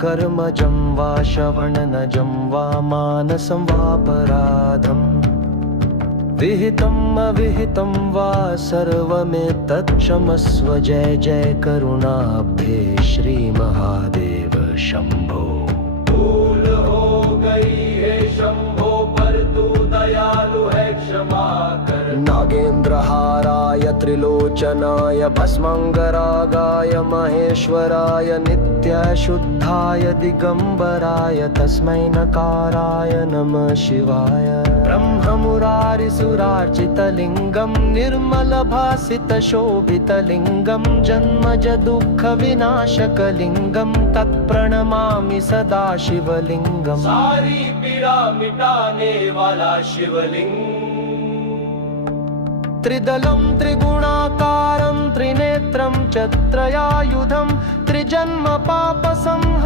कर्मजं वा श्रवणनजं वा मानसं वापराधम् विहितम् अविहितं वा सर्वमेतत् क्षमस्व। जय जय करुणाब्धे श्री महादेव शंभो। भूल हो गई है शंभो पर तू दयालु है क्षमा कर। नागेंद्रहाराय त्रिलोचनाय भस्मांगरागाय महेश्वराय नित्याशुद्धाय दिगंबराय तस्मै नकाराय नमः शिवाय। ब्रह्ममुरारिसुरार्चितलिङ्गं निर्मलभासितशोभितलिङ्गं जन्मज दुःखविनाशकलिङ्गं तत्प्रणमामि सदा शिवलिङ्गम्। सारी पीड़ा मिटाने वाला शिवलिंग। त्रिदलं त्रिगुणाकारं त्रिनेत्रं च त्रयायुधं त्रिजन्म पापसंहारं